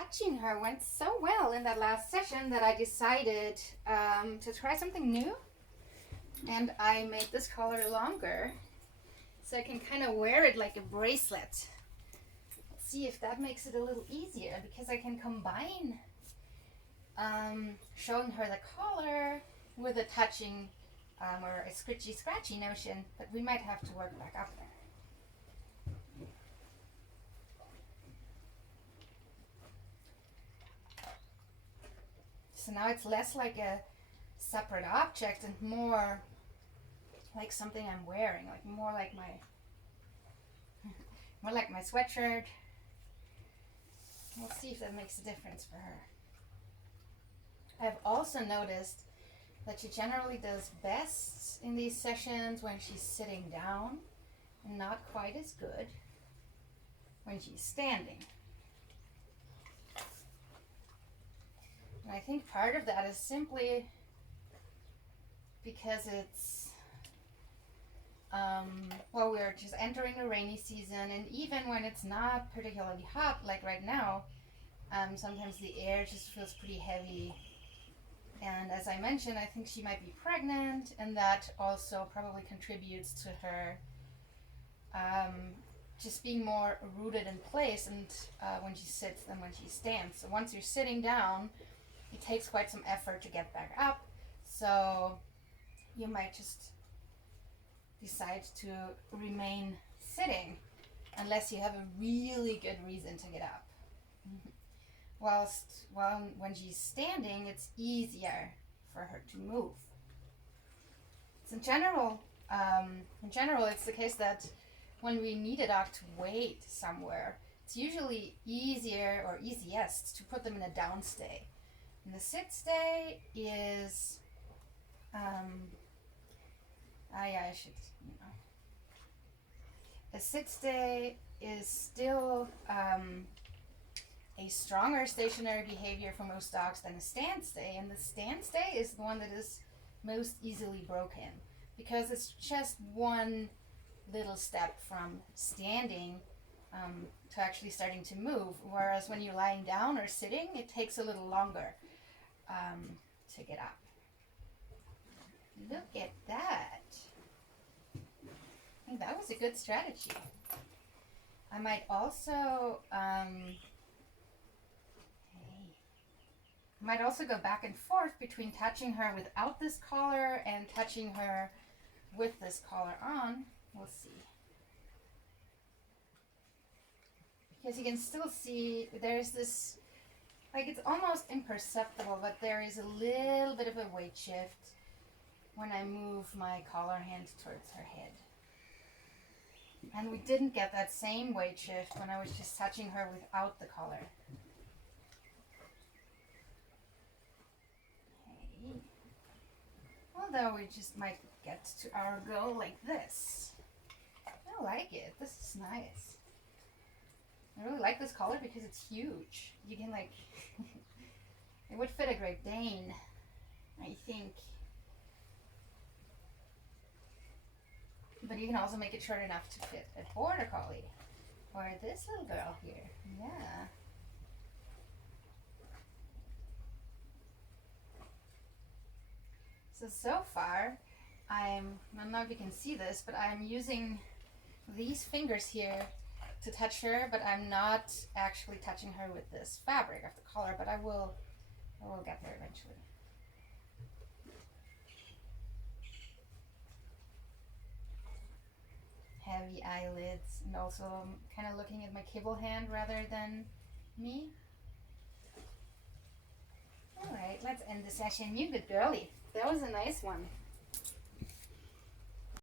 touching her went so well in that last session that I decided to try something new. And I made this collar longer so I can kind of wear it like a bracelet. Let's see if that makes it a little easier, because I can combine showing her the collar with a touching or a scratchy notion, but we might have to work back up there. So now it's less like a separate object and more like something I'm wearing, like more like my sweatshirt. We'll see if that makes a difference for her. I've also noticed that she generally does best in these sessions when she's sitting down, and not quite as good when she's standing. And I think part of that is simply because it's well, we're just entering a rainy season, and even when it's not particularly hot like right now, sometimes the air just feels pretty heavy. And as I mentioned, I think she might be pregnant, and that also probably contributes to her just being more rooted in place and when she sits than when she stands. So once you're sitting down, it takes quite some effort to get back up. So you might just decide to remain sitting unless you have a really good reason to get up. When she's standing, it's easier for her to move. So in general, it's the case that when we need a dog to wait somewhere, it's usually easier or easiest to put them in a down stay. And the sit stay is, a sit stay is still a stronger stationary behavior for most dogs than a stand stay, and the stand stay is the one that is most easily broken because it's just one little step from standing to actually starting to move, whereas when you're lying down or sitting, it takes a little longer to get up. Look at that. I think that was a good strategy. I might also go back and forth between touching her without this collar and touching her with this collar on. We'll see. Because you can still see there's this, like, it's almost imperceptible, but there is a little bit of a weight shift when I move my collar hand towards her head. And we didn't get that same weight shift when I was just touching her without the collar. Okay. Although we just might get to our goal like this. I like it. This is nice. I really like this collar because it's huge. You can it would fit a Great Dane, I think. But you can also make it short enough to fit a Border Collie. Or this little girl here. Yeah. So far, I don't know if you can see this, but I'm using these fingers here to touch her, but I'm not actually touching her with this fabric of the collar, but I will get there eventually. Heavy eyelids, and also kind of looking at my kibble hand rather than me. Alright, let's end the session. You good girlie. That was a nice one.